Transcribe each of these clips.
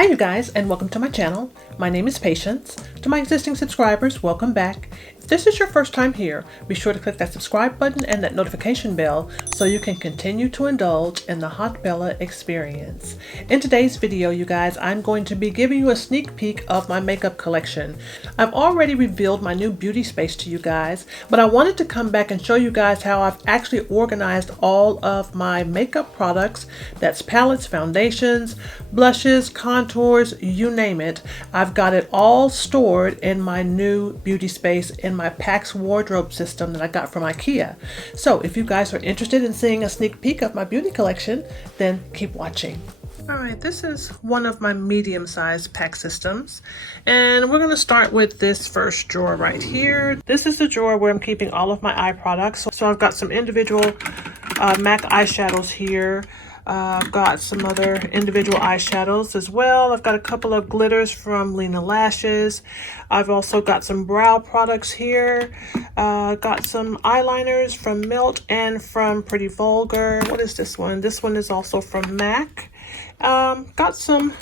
Hi you guys, and welcome to my channel. My name is Patience. To my existing subscribers, welcome back. If this is your first time here, be sure to click that subscribe button and that notification bell so you can continue to indulge in the Hot Bella experience. In today's video, you guys, I'm going to be giving you a sneak peek of my makeup collection. I've already revealed my new beauty space to you guys, but I wanted to come back and show you guys how I've actually organized all of my makeup products. That's palettes, foundations, blushes, contours, you name it. I've got it all stored in my new beauty space in my PAX Wardrobe System that I got from IKEA. So if you guys are interested in seeing a sneak peek of my beauty collection, then keep watching. Alright, this is one of my medium-sized pack systems, and we're going to start with this first drawer right here. This is the drawer where I'm keeping all of my eye products. So I've got some individual MAC eyeshadows here. I've got some other individual eyeshadows as well. I've got a couple of glitters from Eyelashes. I've also got some brow products here. Got some eyeliners from Melt and from Pretty Vulgar. What is this one? This one is also from MAC. Got some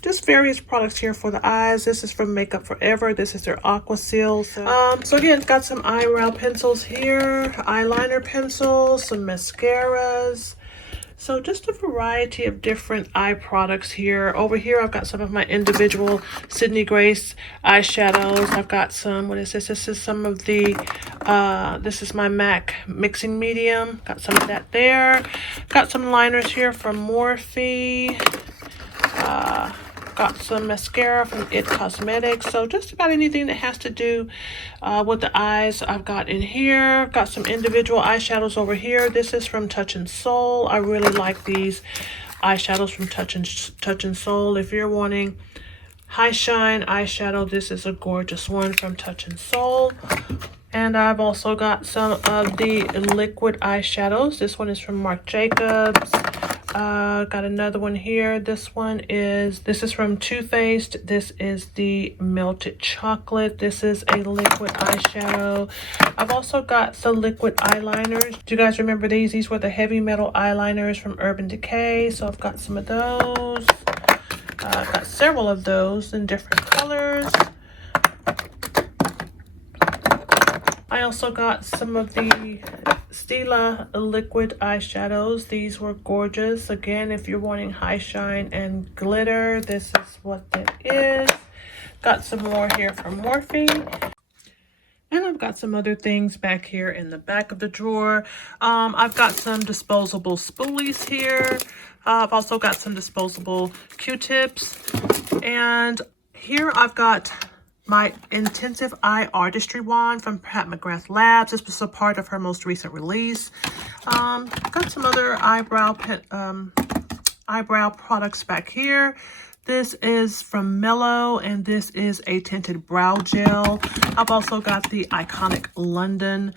just various products here for the eyes. This is from Makeup Forever. This is their Aqua Seal. So again, got some eyebrow pencils here, eyeliner pencils, some mascaras. So just a variety of different eye products here. Over here, I've got some of my individual Sydney Grace eyeshadows. I've got some, what is this? This is some of the, this is my MAC mixing medium. Got some of that there. Got some liners here from Morphe. Got some mascara from It Cosmetics. So just about anything that has to do with the eyes I've got in here. Got some individual eyeshadows over here. This is from Touch and Soul. I really like these eyeshadows from Touch and Soul. If you're wanting high shine eyeshadow, this is a gorgeous one from Touch and Soul. And I've also got some of the liquid eyeshadows. This one is from Marc Jacobs. Got another one here. This is from Too Faced. This is the Melted Chocolate. This is a liquid eyeshadow. I've also got some liquid eyeliners. Do you guys remember these? These were the heavy metal eyeliners from Urban Decay. So I've got some of those. I've got several of those in different colors. I also got some of the Stila liquid eyeshadows. These were gorgeous. Again, if you're wanting high shine and glitter, this is what it is. Got some more here from Morphe. And I've got some other things back here in the back of the drawer. I've got some disposable spoolies here. I've also got some disposable Q-tips. And here I've got my Intensive Eye Artistry Wand from Pat McGrath Labs. This was a part of her most recent release. Got some other eyebrow products back here. This is from Mellow, and this is a tinted brow gel. I've also got the iconic London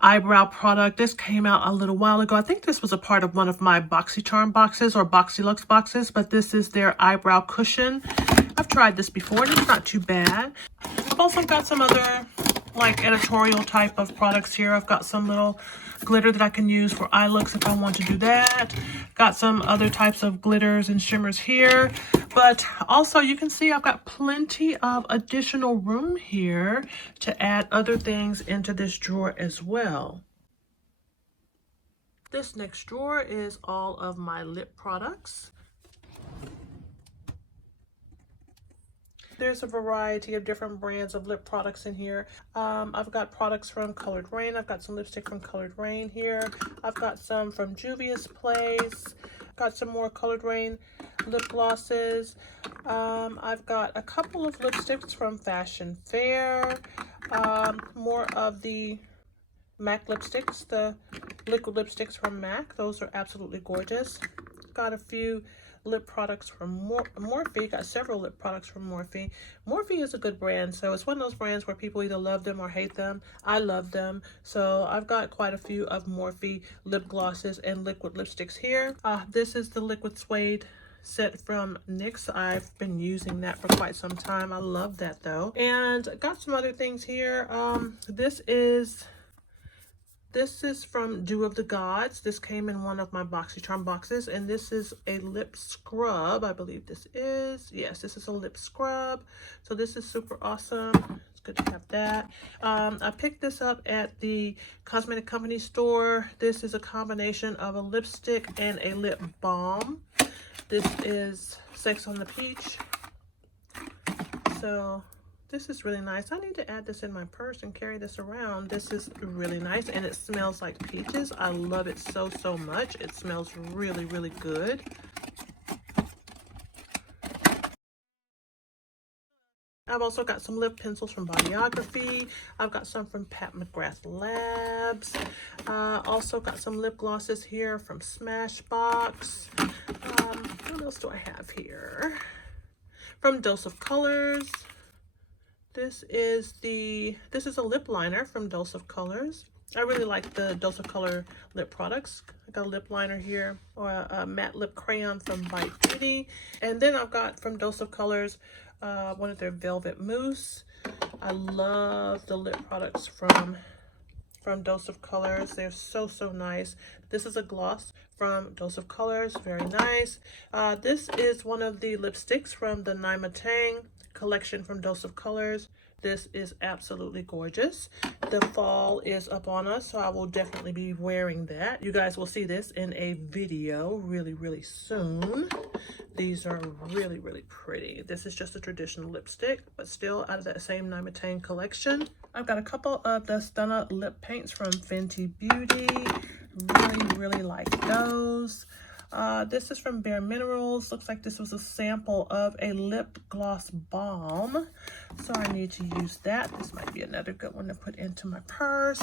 eyebrow product. This came out a little while ago. I think this was a part of one of my BoxyCharm boxes or BoxyLux boxes, but this is their eyebrow cushion. I've tried this before and it's not too bad. I've also got some other like editorial type of products here. I've got some little glitter that I can use for eye looks if I want to do that. Got some other types of glitters and shimmers here. But also you can see I've got plenty of additional room here to add other things into this drawer as well. This next drawer is all of my lip products. There's a variety of different brands of lip products in here. I've got products from Colored Rain. I've got some lipstick from Colored Rain here. I've got some from Juvia's Place. Got some more Colored Rain lip glosses. I've got a couple of lipsticks from Fashion Fair. More of the MAC lipsticks, the liquid lipsticks from MAC. Those are absolutely gorgeous. Got a few lip products from Morphe. Got several lip products from Morphe. Morphe is a good brand, so it's one of those brands where people either love them or hate them. I love them, so I've got quite a few of Morphe lip glosses and liquid lipsticks here. This is the liquid suede set from NYX. I've been using that for quite some time. I love that though. And got some other things here. This is This is from Dew of the Gods. This came in one of my BoxyCharm boxes, and this is a lip scrub. I believe this is. Yes, this is a lip scrub. So this is super awesome. It's good to have that. I picked this up at the cosmetic company store. This is a combination of a lipstick and a lip balm. This is Sex on the Peach. So this is really nice. I need to add this in my purse and carry this around. This is really nice, and it smells like peaches. I love it so, so much. It smells really, really good. I've also got some lip pencils from Bodyography. I've got some from Pat McGrath Labs. Also got some lip glosses here from Smashbox. What else do I have here? From Dose of Colors. This is a lip liner from Dose of Colors. I really like the Dose of Color lip products. I got a lip liner here, or a matte lip crayon from Bite Beauty. And then I've got from Dose of Colors, one of their Velvet Mousse. I love the lip products from Dose of Colors. They're so, so nice. This is a gloss from Dose of Colors. Very nice. This is one of the lipsticks from the Naima Tang collection from Dose of Colors. This is absolutely gorgeous. The fall is up on us, so I will definitely be wearing that. You guys will see this in a video really, really soon. These are really, really pretty. This is just a traditional lipstick, but still out of that same Naima Tang collection. I've got a couple of the Stunna lip paints from Fenty Beauty. Really, really like those. This is from Bare Minerals. Looks like this was a sample of a lip gloss balm, so I need to use that. This might be another good one to put into my purse.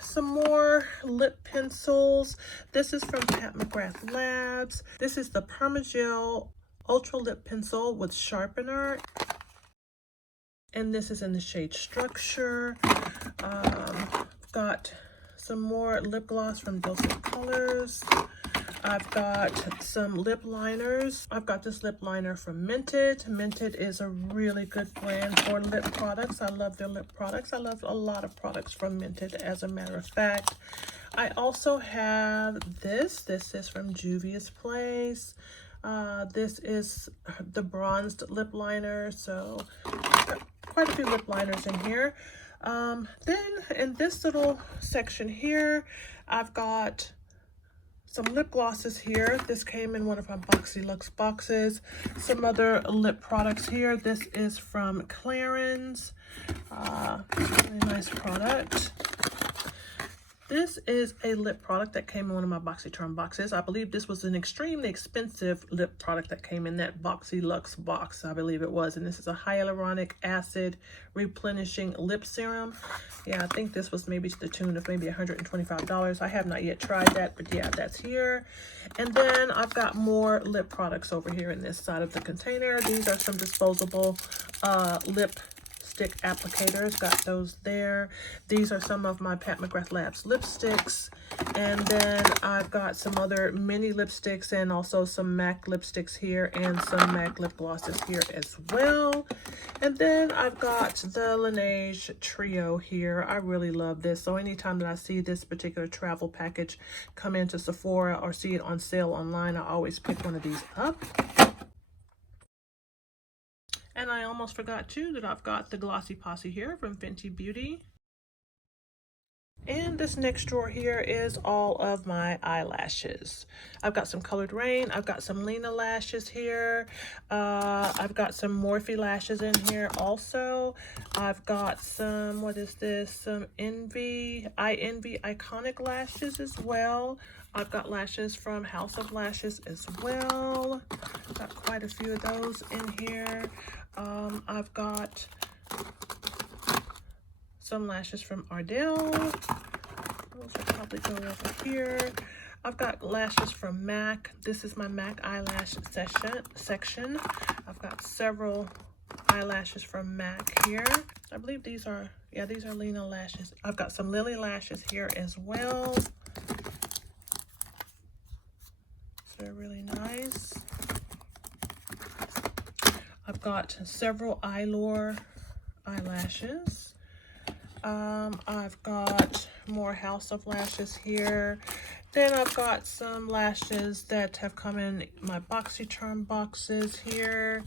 Some more lip pencils. This is from Pat McGrath Labs. This is the Permagel Ultra Lip Pencil with Sharpener, and this is in the shade Structure. Got some more lip gloss from Dose of Colors. I've got some lip liners. I've got this lip liner from Mented. Mented is a really good brand for lip products. I love their lip products. I love a lot of products from Mented, as a matter of fact. I also have this. This is from Juvia's Place. This is the bronzed lip liner. So I've got quite a few lip liners in here. Then in this little section here, I've got some lip glosses here. This came in one of my Boxy Luxe boxes. Some other lip products here. This is from Clarins. Really nice product. This is a lip product that came in one of my BoxyCharm boxes. I believe this was an extremely expensive lip product that came in that Boxy Luxe box, I believe it was. And this is a hyaluronic acid replenishing lip serum. Yeah, I think this was maybe to the tune of maybe $125. I have not yet tried that, but yeah, that's here. And then I've got more lip products over here in this side of the container. These are some disposable lip stick applicators. Got those there. These are some of my Pat McGrath Labs lipsticks. And then I've got some other mini lipsticks and also some MAC lipsticks here and some MAC lip glosses here as well. And then I've got the Laneige Trio here. I really love this. So anytime that I see this particular travel package come into Sephora or see it on sale online, I always pick one of these up. And I almost forgot too that I've got the Glossy Posse here from Fenty Beauty. And this next drawer here is all of my eyelashes. I've got some Colored Rain. I've got some Lena lashes here. I've got some Morphe lashes in here also. I've got some, what is this? Some Envy Iconic lashes as well. I've got lashes from House of Lashes as well. Got quite a few of those in here. I've got some lashes from Ardell. Those will probably go over here. I've got lashes from MAC. This is my MAC eyelash section. I've got several eyelashes from MAC here. I believe these are, yeah, these are Lena lashes. I've got some Lily lashes here as well. They're really nice. I've got several Eylure eyelashes. I've got more House of lashes here. Then I've got some lashes that have come in my BoxyCharm boxes here.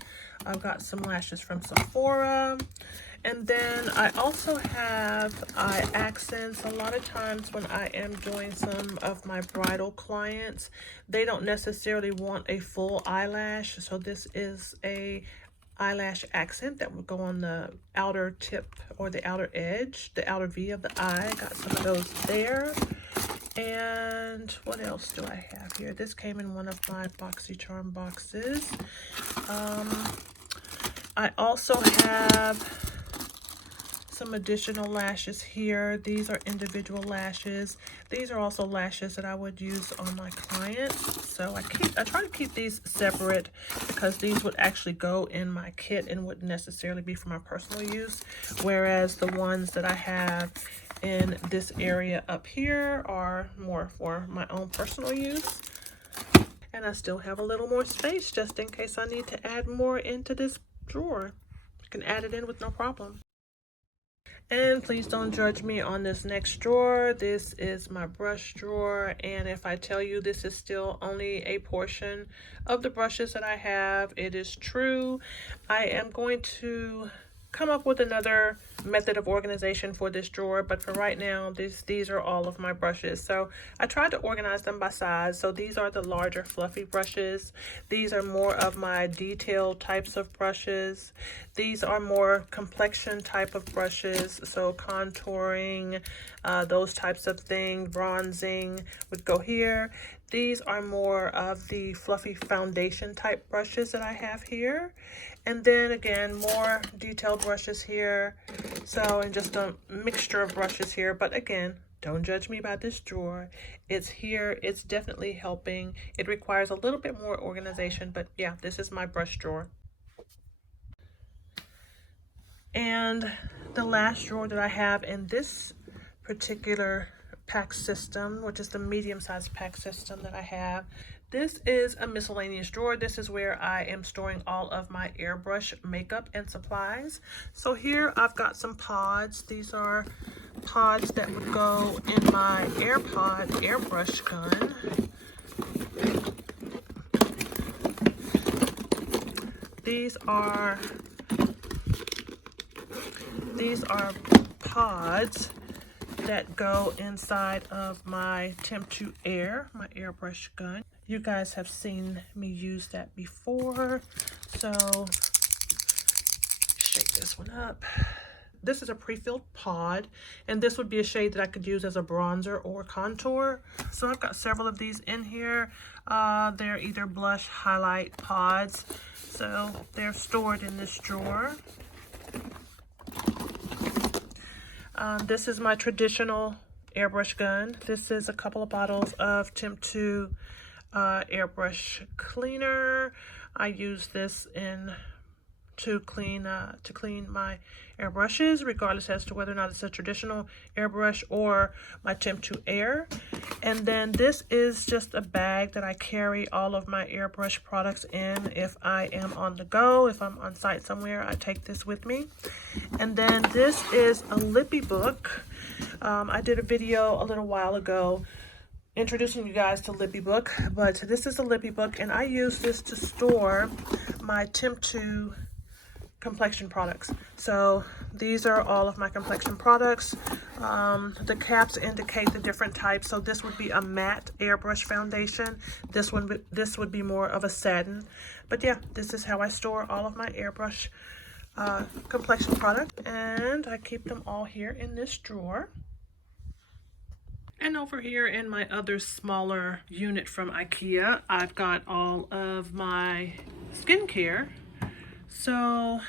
I've got some lashes from Sephora. And then I also have eye accents. A lot of times when I am doing some of my bridal clients, they don't necessarily want a full eyelash. So this is a eyelash accent that would go on the outer tip or the outer edge, the outer V of the eye. Got some of those there. And what else do I have here? This came in one of my BoxyCharm boxes. I also have some additional lashes here. These are individual lashes. These are also lashes that I would use on my clients. So I try to keep these separate because these would actually go in my kit and wouldn't necessarily be for my personal use. Whereas the ones that I have in this area up here are more for my own personal use. And I still have a little more space just in case I need to add more into this drawer. I can add it in with no problem. And please don't judge me on this next drawer. This is my brush drawer, and if I tell you this is still only a portion of the brushes that I have, it is true. I am going to come up with another method of organization for this drawer, but for right now these are all of my brushes. So I tried to organize them by size. So these are the larger fluffy brushes. These are more of my detailed types of brushes. These are more complexion type of brushes, so contouring, those types of things, bronzing would go here. These are more of the fluffy foundation type brushes that I have here. And then again, more detailed brushes here. So, and just a mixture of brushes here. But again, don't judge me by this drawer. It's here. It's definitely helping. It requires a little bit more organization. But yeah, this is my brush drawer. And the last drawer that I have in this particular PAX system, which is the medium-sized PAX system that I have, this is a miscellaneous drawer. This is where I am storing all of my airbrush makeup and supplies. So here I've got some pods. These are pods that would go in my airbrush gun. These are pods that go inside of my Temp2 Air, my airbrush gun. You guys have seen me use that before, so shake this one up. This is a pre-filled pod, and this would be a shade that I could use as a bronzer or contour. So I've got several of these in here. They're either blush highlight pods, so they're stored in this drawer. This is my traditional airbrush gun. This is a couple of bottles of Temp2 airbrush cleaner. I use this to clean my airbrushes, regardless as to whether or not it's a traditional airbrush or my Temp2 Air. And then this is just a bag that I carry all of my airbrush products in. If I am on the go, if I'm on site somewhere, I take this with me. And then this is a lippy book. I did a video a little while ago introducing you guys to lippy book, but this is a lippy book, and I use this to store my Temp2 complexion products. So these are all of my complexion products. The caps indicate the different types. So this would be a matte airbrush foundation. This would be more of a satin. But yeah, this is how I store all of my airbrush complexion products, and I keep them all here in this drawer. And over here in my other smaller unit from IKEA, I've got all of my skincare. So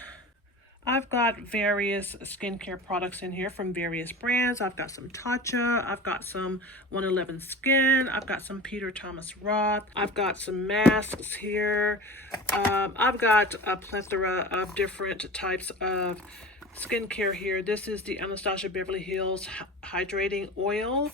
I've got various skincare products in here from various brands. I've got some Tatcha, I've got some 111 Skin, I've got some Peter Thomas Roth, I've got some masks here. I've got a plethora of different types of skincare here. This is the Anastasia Beverly Hills Hydrating Oil.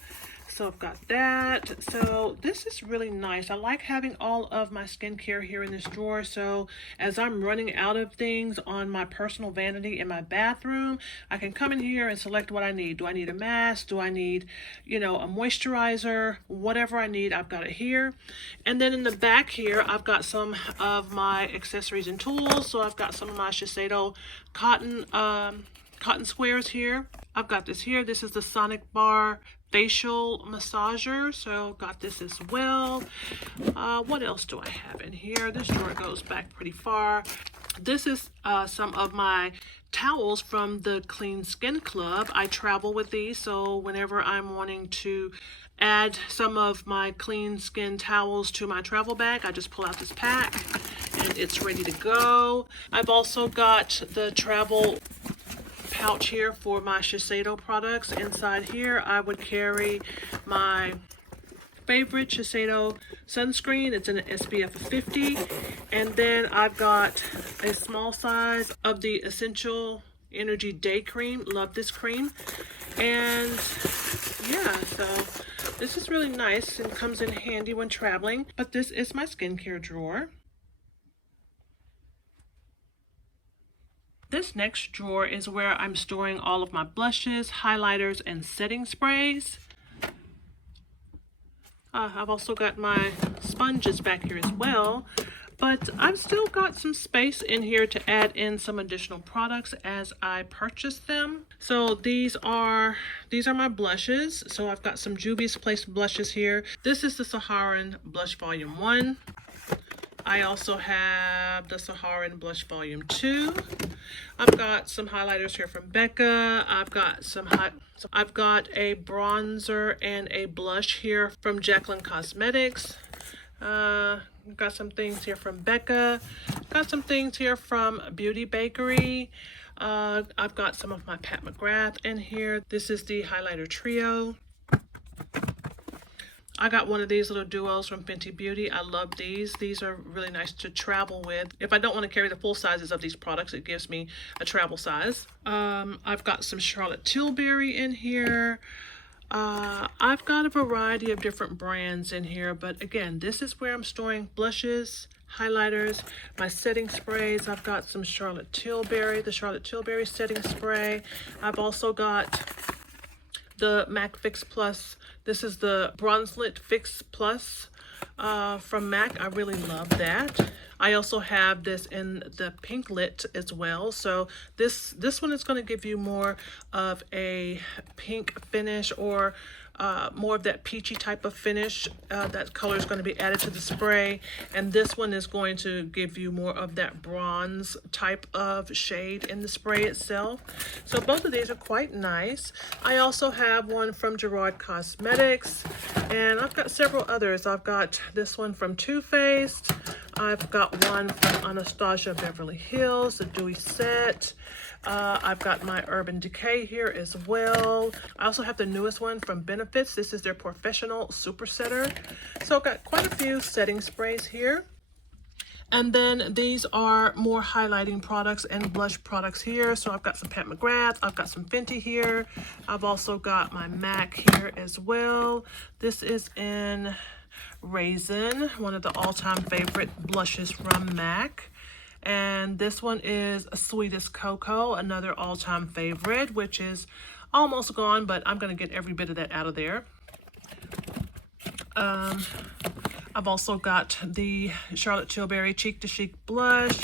So I've got that. So this is really nice. I like having all of my skincare here in this drawer. So as I'm running out of things on my personal vanity in my bathroom, I can come in here and select what I need. Do I need a mask? Do I need, a moisturizer? Whatever I need, I've got it here. And then in the back here, I've got some of my accessories and tools. So I've got some of my Shiseido cotton squares here. I've got this here. This is the Sonic Bar facial massager, so got this as well. What else do I have in here? This drawer goes back pretty far. This is some of my towels from the Clean Skin Club. I travel with these, so whenever I'm wanting to add some of my clean skin towels to my travel bag, I just pull out this pack and it's ready to go. I've also got the travel pouch here for my Shiseido products. Inside here I would carry my favorite Shiseido sunscreen. It's an SPF of 50, and then I've got a small size of the Essential Energy Day Cream. Love this cream. And yeah, so this is really nice and comes in handy when traveling. But this is my skincare drawer. This next drawer is where I'm storing all of my blushes, highlighters, and setting sprays. I've also got my sponges back here as well, but I've still got some space in here to add in some additional products as I purchase them. So these are my blushes. So I've got some Juvia's Place blushes here. This is the Saharan Blush Volume 1. I also have the Saharan Blush Volume 2. I've got some highlighters here from Becca. I've got a bronzer and a blush here from Jaclyn Cosmetics. I've got some things here from Becca. Got some things here from Beauty Bakery. I've got some of my Pat McGrath in here. This is the highlighter trio. I got one of these little duos from Fenty Beauty. I love these. These are really nice to travel with. If I don't want to carry the full sizes of these products, it gives me a travel size. I've got some Charlotte Tilbury in here. I've got a variety of different brands in here, but again, this is where I'm storing blushes, highlighters, my setting sprays. I've got some Charlotte Tilbury, the Charlotte Tilbury setting spray. I've also got the MAC Fix Plus. This is the Bronzelit Fix Plus from MAC. I really love that. I also have this in the Pink Lit as well. So this one is going to give you more of a pink finish, or more of that peachy type of finish. That color is going to be added to the spray, and this one is going to give you more of that bronze type of shade in the spray itself. So both of these are quite nice. I also have one from Gerard Cosmetics, and I've got several others. I've got this one from Too Faced. I've got one from Anastasia Beverly Hills, the Dewy Set. I've got my Urban Decay here as well. I also have the newest one from Benefits. This is their Professional Super Setter. So I've got quite a few setting sprays here. And then these are more highlighting products and blush products here. So I've got some Pat McGrath, I've got some Fenty here. I've also got my MAC here as well. This is in Raisin, one of the all-time favorite blushes from MAC. And this one is Sweetest Cocoa, another all-time favorite, which is almost gone, but I'm going to get every bit of that out of there. I've also got the Charlotte Tilbury Cheek to Chic blush.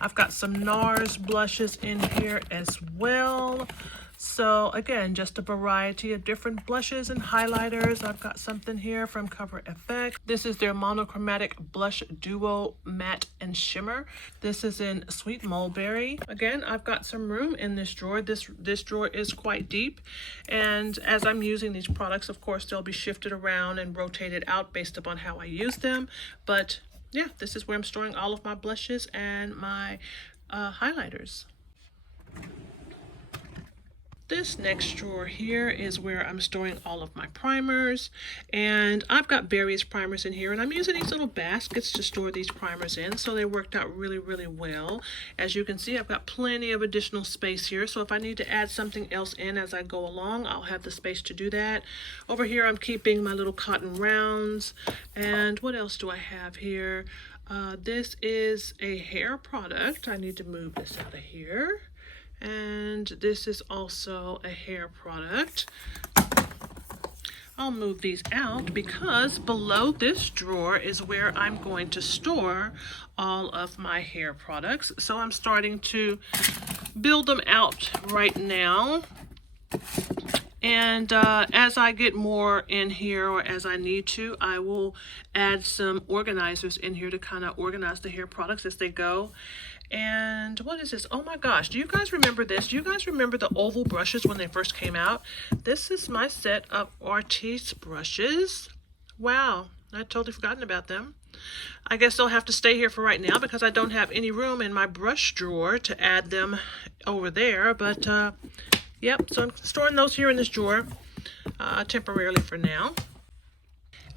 I've got some NARS blushes in here as well. So again, just a variety of different blushes and highlighters. I've got something here from Cover FX. This is their monochromatic blush duo matte and shimmer. This is in Sweet Mulberry. Again, I've got some room in this drawer. This drawer is quite deep, and as I'm using these products, of course, they'll be shifted around and rotated out based upon how I use them. But yeah, this is where I'm storing all of my blushes and my highlighters. This next drawer here is where I'm storing all of my primers, and I've got various primers in here, and I'm using these little baskets to store these primers in, so they worked out really well. As you can see, I've got plenty of additional space here, so if I need to add something else in as I go along, I'll have the space to do that. Over here I'm keeping my little cotton rounds, and what else do I have here? This is a hair product. I need to move this out of here. And this is also a hair product. I'll move these out because below this drawer is where I'm going to store all of my hair products. So I'm starting to build them out right now. And as I get more in here, or as I need to, I will add some organizers in here to kind of organize the hair products as they go. And what is this? Oh my gosh, do you guys remember this? Do you guys remember the oval brushes when they first came out? This is my set of Artiste brushes. Wow, I'd totally forgotten about them. I guess they'll have to stay here for right now because I don't have any room in my brush drawer to add them over there. But yep, so I'm storing those here in this drawer temporarily for now.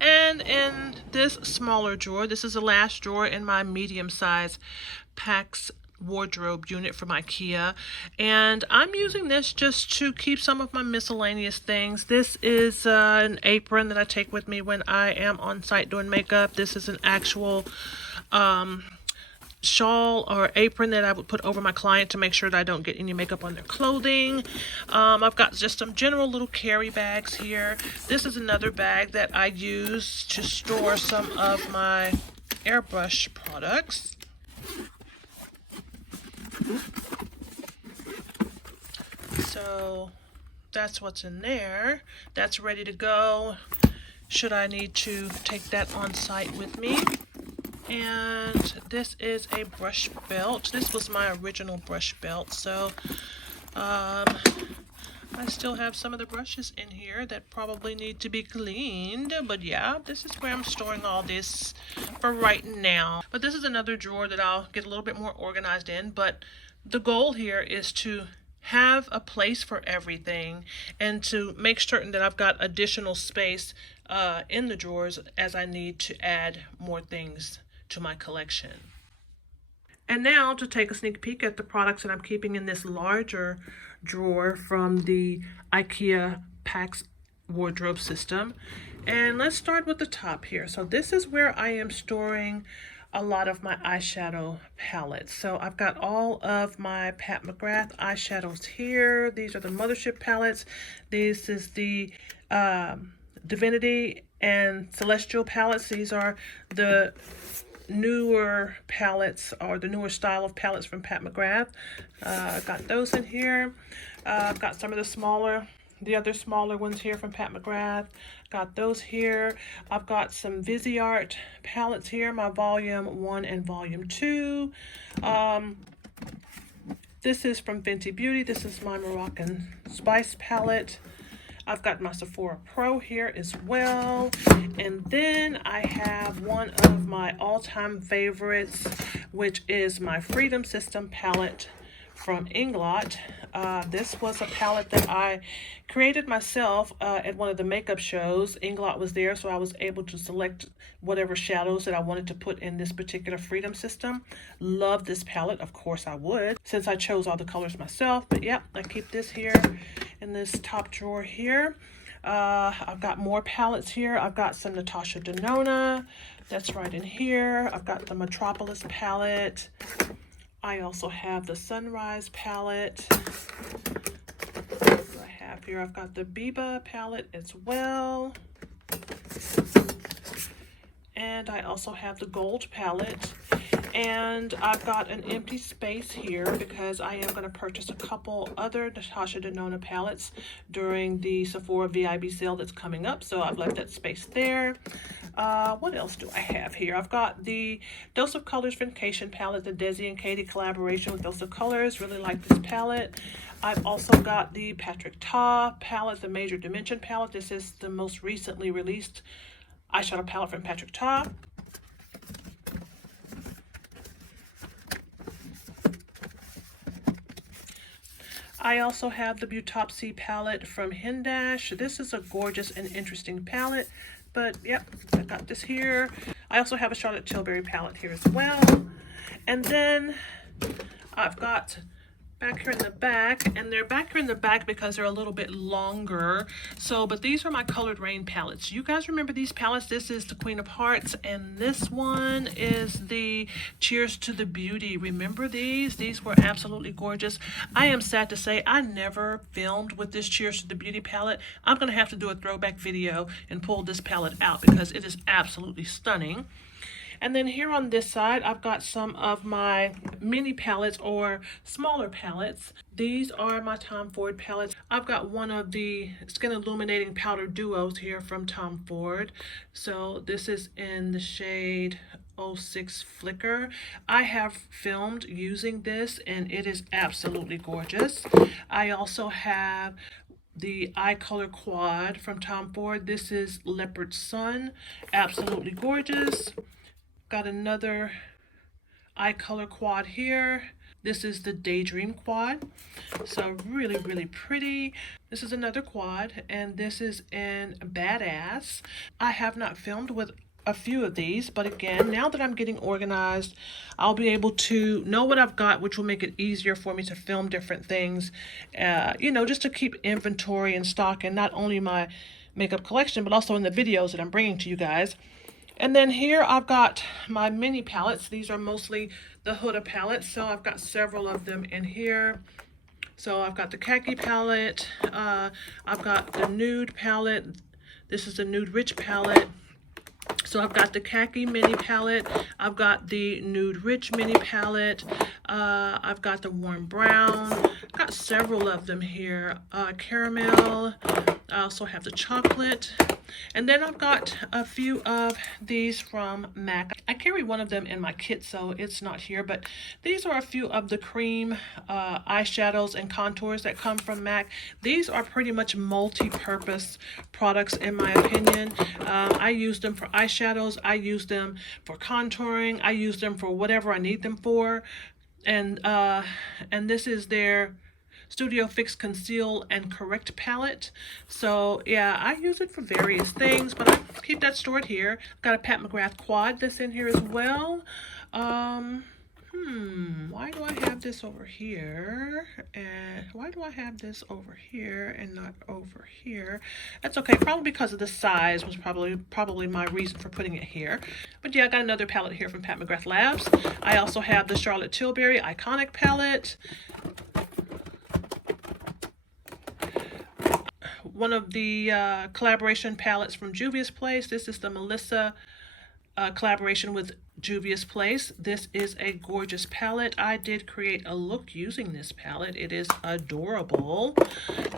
And in this smaller drawer, this is the last drawer in my medium-size PAX wardrobe unit from IKEA, and I'm using this just to keep some of my miscellaneous things. This is an apron that I take with me when I am on site doing makeup. This is an actual shawl or apron that I would put over my client to make sure that I don't get any makeup on their clothing. I've got just some general little carry bags here. This is another bag that I use to store some of my airbrush products. So that's what's in there. That's ready to go should I need to take that on site with me. And this is a brush belt. This was my original brush belt, so I still have some of the brushes in here that probably need to be cleaned. But yeah, this is where I'm storing all this for right now. But this is another drawer that I'll get a little bit more organized in. But the goal here is to have a place for everything and to make certain that I've got additional space in the drawers as I need to add more things to my collection. And now to take a sneak peek at the products that I'm keeping in this larger drawer from the IKEA PAX Wardrobe System. And let's start with the top here. So this is where I am storing a lot of my eyeshadow palettes. So I've got all of my Pat McGrath eyeshadows here. These are the Mothership palettes. This is the Divinity and Celestial palettes. These are the newer palettes, or the newer style of palettes from Pat McGrath. I've got those in here. I've got some of the other smaller ones here from Pat McGrath. Got those here. I've got some Viseart palettes here, my volume 1 and volume 2. This is from Fenty Beauty. This is my Moroccan Spice palette. I've got my Sephora Pro here as well. And then I have one of my all-time favorites, which is my Freedom System palette from Inglot. This was a palette that I created myself at one of the makeup shows. Inglot was there, so I was able to select whatever shadows that I wanted to put in this particular Freedom System. Love this palette. Of course I would, since I chose all the colors myself. But yeah, I keep this here in this top drawer here. I've got more palettes here. I've got some Natasha Denona. That's right in here. I've got the Metropolis palette. I also have the Sunrise palette. I have here, I've got the Biba palette as well. And I also have the Gold palette. And I've got an empty space here because I am going to purchase a couple other Natasha Denona palettes during the Sephora VIB sale that's coming up. So I've left that space there. What else do I have here? I've got the Dose of Colors Vacation palette, the Desi and Katie collaboration with Dose of Colors. Really like this palette. I've also got the Patrick Ta palette, the Major Dimension palette. This is the most recently released eyeshadow palette from Patrick Ta. I also have the Beautopsy palette from Hindash. This is a gorgeous and interesting palette, but yep, I got this here. I also have a Charlotte Tilbury palette here as well. And then I've got back here in the back, and they're back here in the back because they're a little bit longer. So, but these are my Colored Rain palettes. You guys remember these palettes? This is the Queen of Hearts, and this one is the Cheers to the Beauty. Remember these? These were absolutely gorgeous. I am sad to say I never filmed with this Cheers to the Beauty palette. I'm gonna have to do a throwback video and pull this palette out because it is absolutely stunning. And then here on this side, I've got some of my mini palettes or smaller palettes. These are my Tom Ford palettes. I've got one of the Skin Illuminating Powder Duos here from Tom Ford. So this is in the shade 06 Flicker. I have filmed using this and it is absolutely gorgeous. I also have the Eye Color Quad from Tom Ford. This is Leopard Sun, absolutely gorgeous. Got another Eye Color Quad here. This is the Daydream Quad. So really, really pretty. This is another quad, and this is in Badass. I have not filmed with a few of these, but again, now that I'm getting organized, I'll be able to know what I've got, which will make it easier for me to film different things, you know, just to keep inventory and stock in not only my makeup collection, but also in the videos that I'm bringing to you guys. And then here I've got my mini palettes. These are mostly the Huda palettes, so I've got several of them in here. So I've got the khaki palette, I've got the nude palette. This is the Nude Rich palette. So I've got the khaki mini palette, I've got the Nude Rich mini palette, I've got the warm brown, got several of them here, caramel, I also have the chocolate, and then I've got a few of these from MAC. I carry one of them in my kit, so it's not here, but these are a few of the cream eyeshadows and contours that come from MAC. These are pretty much multi-purpose products in my opinion. I use them for eyeshadows, I use them for contouring, I use them for whatever I need them for, and this is their Studio Fix Conceal and Correct palette. So yeah, I use it for various things, but I keep that stored here. Got a Pat McGrath quad that's in here as well. Why do I have this over here? And why do I have this over here and not over here? That's okay, probably because of the size was probably my reason for putting it here. But yeah, I got another palette here from Pat McGrath Labs. I also have the Charlotte Tilbury Iconic palette. One of the collaboration palettes from Juvia's Place. This is the Melissa collaboration with Juvia's Place. This is a gorgeous palette. I did create a look using this palette. It is adorable.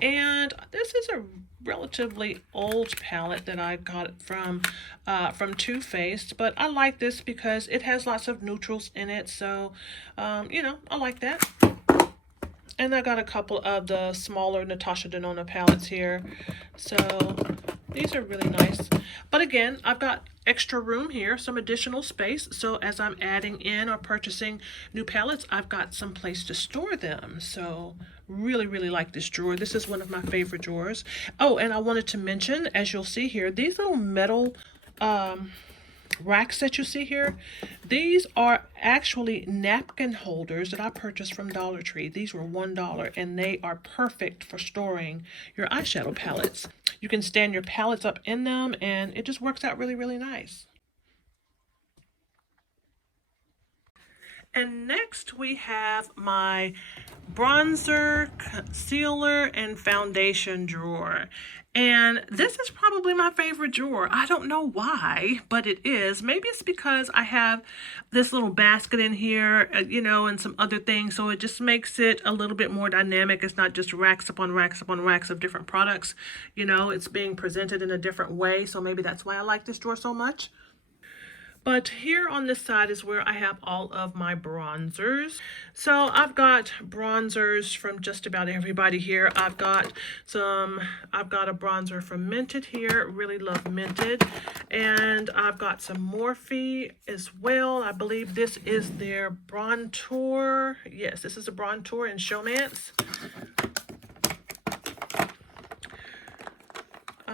And this is a relatively old palette that I got from Too Faced, but I like this because it has lots of neutrals in it. So, you know, I like that. And I got a couple of the smaller Natasha Denona palettes here. So these are really nice. But again, I've got extra room here, some additional space. So as I'm adding in or purchasing new palettes, I've got some place to store them. So really, really like this drawer. This is one of my favorite drawers. Oh, and I wanted to mention, as you'll see here, these little metal racks that you see here, these are actually napkin holders that I purchased from Dollar Tree. These were $1 and they are perfect for storing your eyeshadow palettes. You can stand your palettes up in them and it just works out really, really nice. And next we have my bronzer, concealer, and foundation drawer. And this is probably my favorite drawer. I don't know why, but it is. Maybe it's because I have this little basket in here, you know, and some other things. So it just makes it a little bit more dynamic. It's not just racks upon racks upon racks of different products. You know, it's being presented in a different way. So maybe that's why I like this drawer so much. But here on this side is where I have all of my bronzers. So I've got bronzers from just about everybody here. I've got a bronzer from Mented here. Really love Mented. And I've got some Morphe as well. I believe this is their Brontour. Yes, this is a Brontour in Showmance.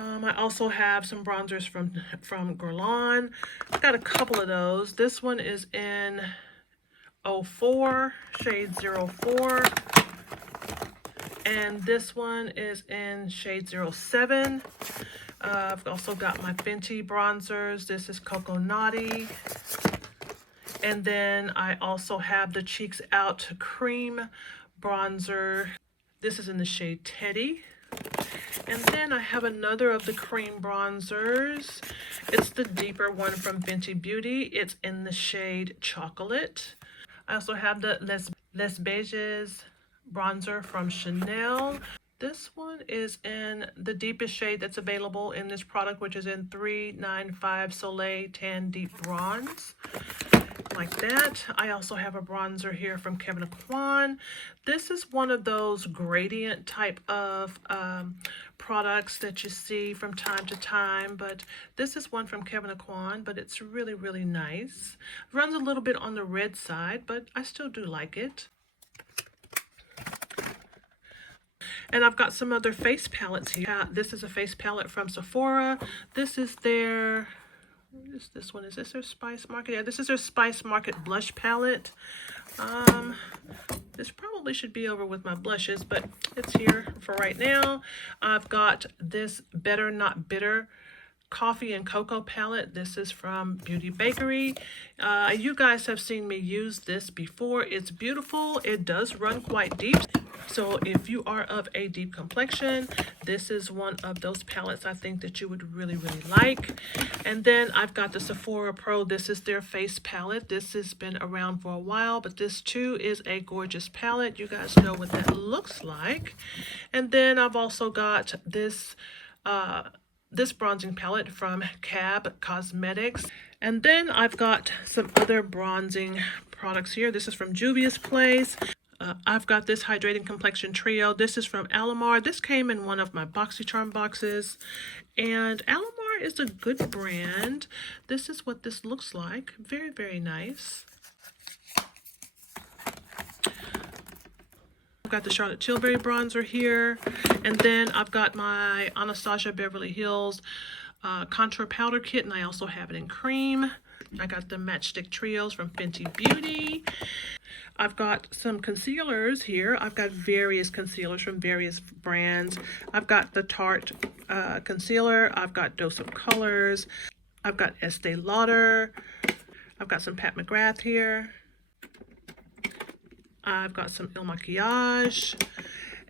I also have some bronzers from Guerlain. I've got a couple of those. This one is in 04, shade 04. And this one is in shade 07. I've also got my Fenty bronzers. This is Cocoa Naughty. And then I also have the Cheeks Out Cream bronzer. This is in the shade Teddy. And then I have another of the cream bronzers. It's the deeper one from Fenty Beauty. It's in the shade Chocolate. I also have the Les Beiges bronzer from Chanel. This one is in the deepest shade that's available in this product, which is in 395 Soleil Tan Deep Bronze. Like that. I also have a bronzer here from Kevyn Aucoin. This is one of those gradient type of products that you see from time to time, but this is one from Kevyn Aucoin, but it's really, really nice. It runs a little bit on the red side, but I still do like it. And I've got some other face palettes here. This is a face palette from Sephora. This is their, what is this one? Is this their Spice Market? Yeah, this is their Spice Market blush palette. This probably should be over with my blushes, but it's here for right now. I've got this Better Not Bitter coffee and cocoa palette. This is from Beauty Bakery. You guys have seen me use this before. It's beautiful. It does run quite deep. So if you are of a deep complexion, this is one of those palettes I think that you would really, really like. And then I've got the Sephora Pro. This is their face palette. This has been around for a while, but this too is a gorgeous palette. You guys know what that looks like. And then I've also got this this bronzing palette from Cab Cosmetics. And then I've got some other bronzing products here. This is from Juvia's Place. I've got this Hydrating Complexion Trio. This is from Alamar. This came in one of my BoxyCharm boxes. And Alamar is a good brand. This is what this looks like. Very, very nice. I've got the Charlotte Tilbury bronzer here. And then I've got my Anastasia Beverly Hills contour powder kit. And I also have it in cream. I got the Matchstick Trios from Fenty Beauty. I've got some concealers here. I've got various concealers from various brands. I've got the Tarte concealer. I've got Dose of Colors. I've got Estee Lauder. I've got some Pat McGrath here. I've got some Il Makiage.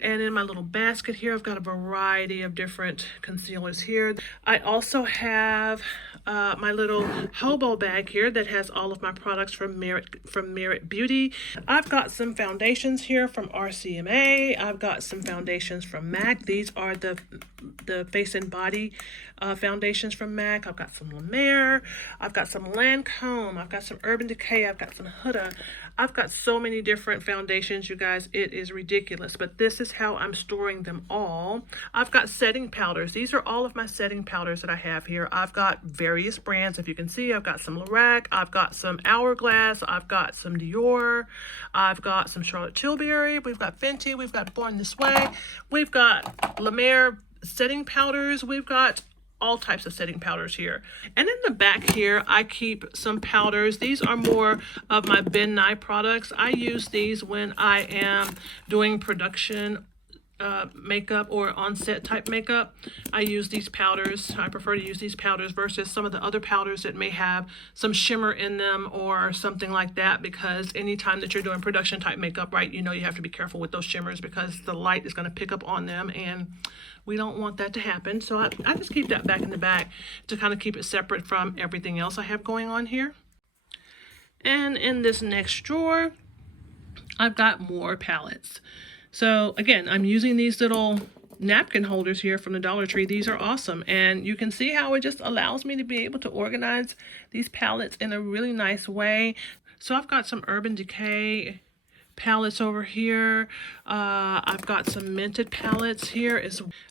And in my little basket here, I've got a variety of different concealers here. I also have my little hobo bag here that has all of my products from Merit Beauty. I've got some foundations here from RCMA. I've got some foundations from MAC. These are the face and body foundations from MAC. I've got some La Mer. I've got some Lancome. I've got some Urban Decay. I've got some Huda. I've got so many different foundations, you guys. It is ridiculous, but this is how I'm storing them all. I've got setting powders. These are all of my setting powders that I have here. I've got various brands. If you can see, I've got some Lorac. I've got some Hourglass. I've got some Dior. I've got some Charlotte Tilbury. We've got Fenty. We've got Born This Way. We've got La Mer setting powders. We've got all types of setting powders here. And in the back here, I keep some powders. These are more of my Ben Nye products. I use these when I am doing production makeup or on-set type makeup. I use these powders. I prefer to use these powders versus some of the other powders that may have some shimmer in them or something like that, because anytime that you're doing production type makeup, right, you know you have to be careful with those shimmers because the light is going to pick up on them, and we don't want that to happen. So I just keep that back in the back to kind of keep it separate from everything else I have going on here. And in this next drawer, I've got more palettes. So again, I'm using these little napkin holders here from the Dollar Tree. These are awesome. And you can see how it just allows me to be able to organize these palettes in a really nice way. So I've got some Urban Decay palettes over here. I've got some Mented palettes here.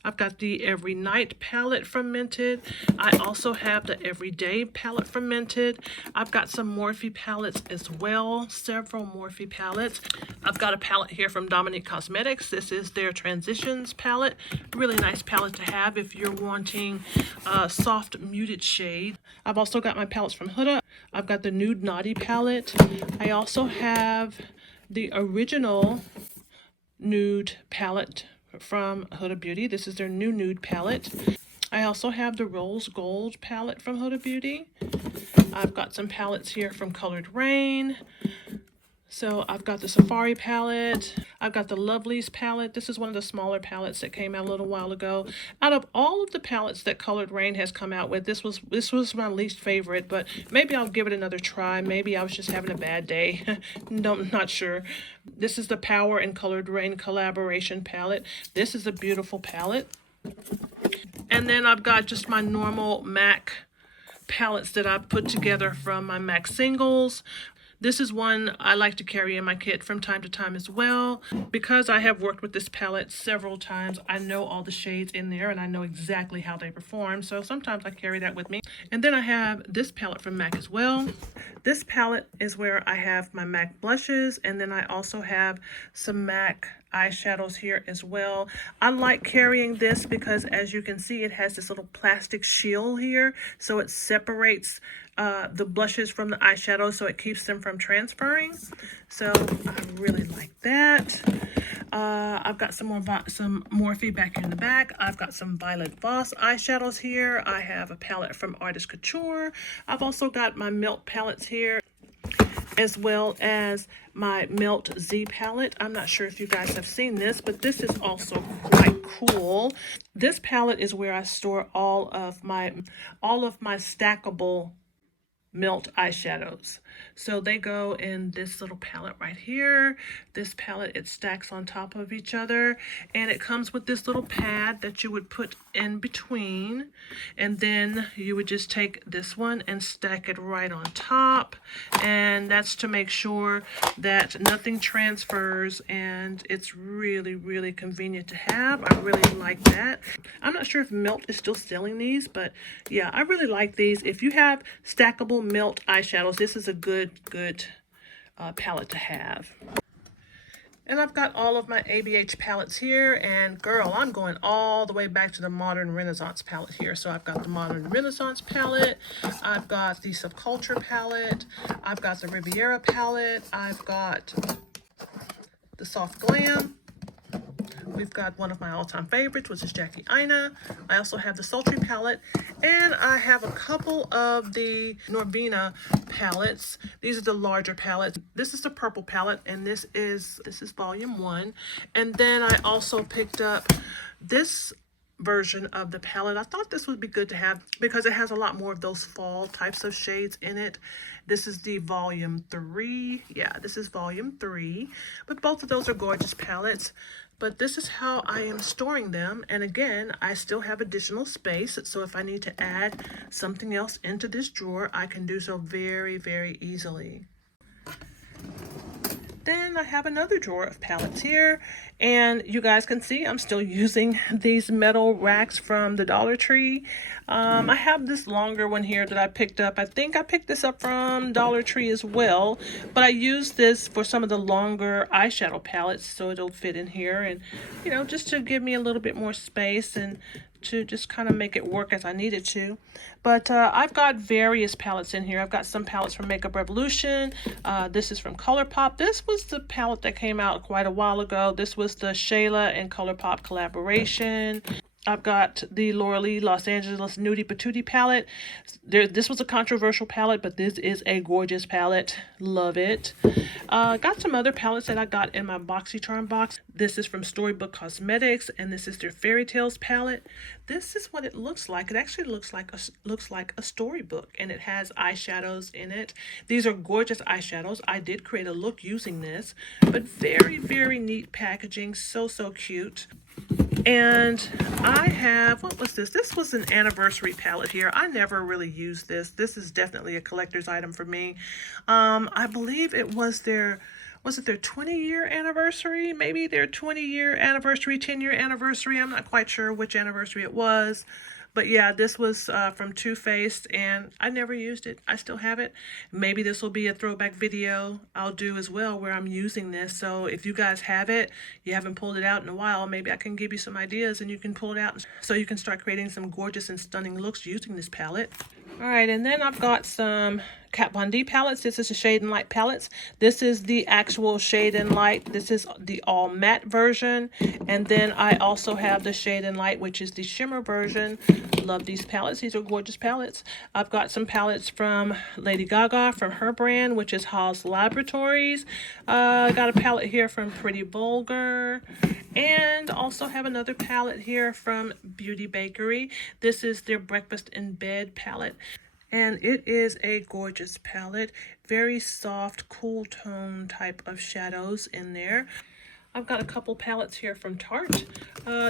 I've got the Every Night palette from Mented. I also have the Everyday palette from Mented. I've got some Morphe palettes as well, several Morphe palettes. I've got a palette here from Dominique Cosmetics. This is their Transitions palette. Really nice palette to have if you're wanting a soft muted shade. I've also got my palettes from Huda. I've got the Nude Naughty palette. I also have the original nude palette from Huda Beauty. This is their new nude palette. I also have the Rose Gold palette from Huda Beauty. I've got some palettes here from Colored Rain. So I've got the Safari palette. I've got the Lovelies palette. This is one of the smaller palettes that came out a little while ago. Out of all of the palettes that Colored Rain has come out with, this was my least favorite, but maybe I'll give it another try. Maybe I was just having a bad day. No, I'm not sure. This is the Power and Colored Rain collaboration palette. This is a beautiful palette. And then I've got just my normal MAC palettes that I've put together from my MAC singles. This is one I like to carry in my kit from time to time as well. Because I have worked with this palette several times, I know all the shades in there and I know exactly how they perform. So sometimes I carry that with me. And then I have this palette from MAC as well. This palette is where I have my MAC blushes, and then I also have some MAC eyeshadows here as well. I like carrying this because, as you can see, it has this little plastic shield here, so it separates the blushes from the eyeshadow, so it keeps them from transferring. So I really like that. I've got some Morphe back here in the back. I've got some Violet Voss eyeshadows here. I have a palette from Artist Couture. I've also got my Melt palettes here, as well as my Melt Z palette. I'm not sure if you guys have seen this, but this is also quite cool. This palette is where I store all of my stackable Melt eyeshadows. So they go in this little palette right here. This palette, it stacks on top of each other, and it comes with this little pad that you would put in between, and then you would just take this one and stack it right on top, and that's to make sure that nothing transfers, and it's really, really convenient to have. I really like that. I'm not sure if Melt is still selling these, but yeah, I really like these. If you have stackable Melt eyeshadows, this is a good palette to have. And I've got all of my ABH palettes here, and girl, I'm going all the way back to the Modern Renaissance palette here. So I've got the Modern Renaissance palette, I've got the Subculture palette, I've got the Riviera palette, I've got the Soft Glam. We've got one of my all-time favorites, which is Jackie Aina. I also have the Sultry palette, and I have a couple of the Norvina palettes. These are the larger palettes. This is the purple palette, and this is volume 1. And then I also picked up this version of the palette. I thought this would be good to have because it has a lot more of those fall types of shades in it. This is the volume 3. Yeah, this is volume 3. But both of those are gorgeous palettes. But this is how I am storing them. And again, I still have additional space. So if I need to add something else into this drawer, I can do so very, very easily. Then I have another drawer of palettes here, and you guys can see I'm still using these metal racks from the Dollar Tree. I have this longer one here that I picked up. I think I picked this up from Dollar Tree as well, but I use this for some of the longer eyeshadow palettes, so it'll fit in here, and you know, just to give me a little bit more space and to just kind of make it work as I need it to. But I've got various palettes in here. I've got some palettes from Makeup Revolution. This is from ColourPop. This was the palette that came out quite a while ago. This was the Shayla and ColourPop collaboration. I've got the Laura Lee Los Angeles Nudie Patootie palette. This was a controversial palette, but this is a gorgeous palette. Love it. Got some other palettes that I got in my BoxyCharm box. This is from Storybook Cosmetics, and this is their Fairy Tales palette. This is what it looks like. It actually looks like a storybook, and it has eyeshadows in it. These are gorgeous eyeshadows. I did create a look using this, but very, very neat packaging. So, so cute. And I have, what was this? This was an anniversary palette here. I never really used this. This is definitely a collector's item for me. I believe it was their was it their 20-year anniversary? Maybe their 20-year anniversary, 10-year anniversary. I'm not quite sure which anniversary it was. But yeah, this was from Too Faced, and I never used it. I still have it. Maybe this will be a throwback video I'll do as well where I'm using this. So if you guys have it, you haven't pulled it out in a while, maybe I can give you some ideas and you can pull it out so you can start creating some gorgeous and stunning looks using this palette. All right, and then I've got some Kat Von D palettes. This is the Shade and Light palettes. This is the actual Shade and Light. This is the all matte version. And then I also have the Shade and Light, which is the shimmer version. Love these palettes. These are gorgeous palettes. I've got some palettes from Lady Gaga from her brand, which is Haute Laboratories. I got a palette here from Pretty Vulgar. And also have another palette here from Beauty Bakery. This is their Breakfast in Bed palette. And it is a gorgeous palette. Very soft, cool tone type of shadows in there. I've got a couple palettes here from Tarte.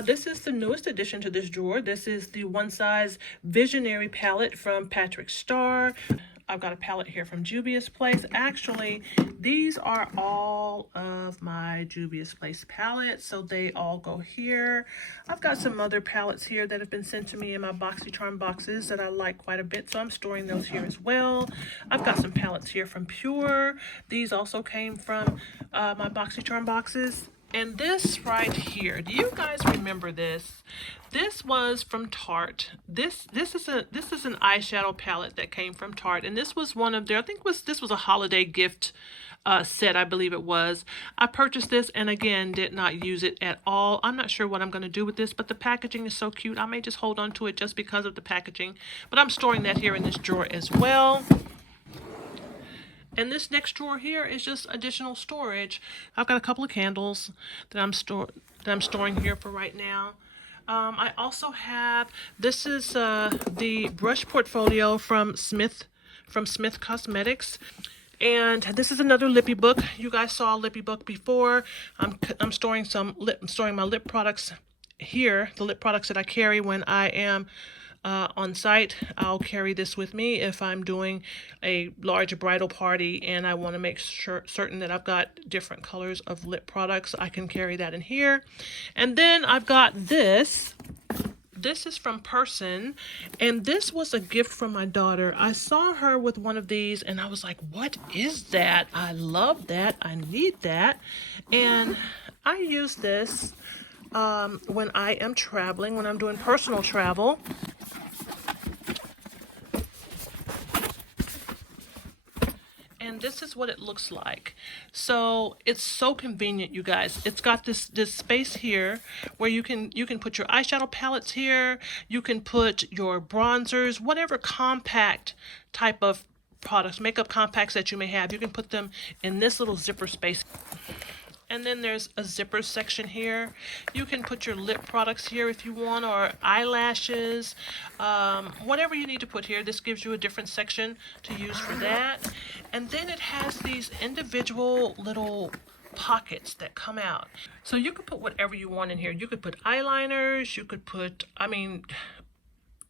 This is the newest addition to this drawer. This is the One Size Visionary palette from Patrick Starr. I've got a palette here from Juvia's Place. Actually, these are all of my Juvia's Place palettes, so they all go here. I've got some other palettes here that have been sent to me in my BoxyCharm boxes that I like quite a bit, so I'm storing those here as well. I've got some palettes here from Pure. These also came from my BoxyCharm boxes. And this right here, do you guys remember this? This was from Tarte. This is an eyeshadow palette that came from Tarte, and this was one of their, this was a holiday gift set, I believe it was. I purchased this and again did not use it at all. I'm not sure what I'm going to do with this, but the packaging is so cute. I may just hold on to it just because of the packaging, but I'm storing that here in this drawer as well. And this next drawer here is just additional storage. I've got a couple of candles that I'm storing here for right now. I also have, this is the brush portfolio from Smith Cosmetics. And this is another lippy book. You guys saw a lippy book before. I'm storing my lip products here, the lip products that I carry when I am on site. I'll carry this with me if I'm doing a large bridal party and I want to make certain that I've got different colors of lip products. I can carry that in here. And then I've got this. This is from PURSEN, and this was a gift from my daughter. I saw her with one of these and I was like, what is that? I love that. I need that. And I use this when I am traveling, when I'm doing personal travel. And this is what it looks like. So it's so convenient, you guys. It's got this space here where you can put your eyeshadow palettes here. You can put your bronzers, whatever compact type of products, makeup compacts that you may have. You can put them in this little zipper space. And then there's a zipper section here. You can put your lip products here if you want, or eyelashes, whatever you need to put here. This gives you a different section to use for that. And then it has these individual little pockets that come out. So you could put whatever you want in here. You could put eyeliners, you could put,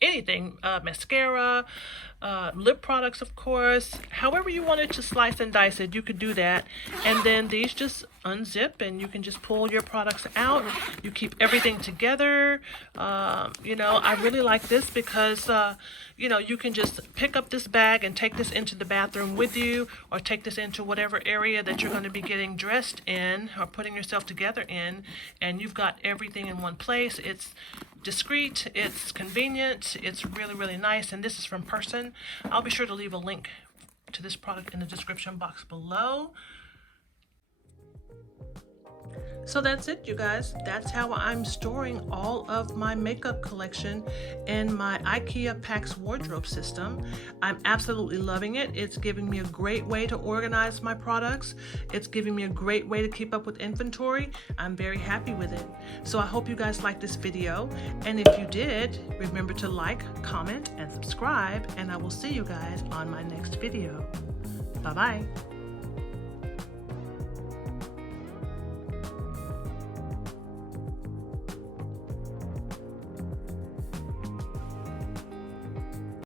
anything, mascara, lip products, of course. However you wanted to slice and dice it, you could do that. And then these just unzip and you can just pull your products out. You keep everything together. I really like this because, you can just pick up this bag and take this into the bathroom with you, or take this into whatever area that you're going to be getting dressed in or putting yourself together in, and you've got everything in one place. It's discreet, it's convenient, it's really, really nice, and this is from PURSEN. I'll be sure to leave a link to this product in the description box below. So that's it, you guys. That's how I'm storing all of my makeup collection in my IKEA PAX Wardrobe System. I'm absolutely loving it. It's giving me a great way to organize my products. It's giving me a great way to keep up with inventory. I'm very happy with it. So I hope you guys liked this video. And if you did, remember to like, comment, and subscribe. And I will see you guys on my next video. Bye-bye.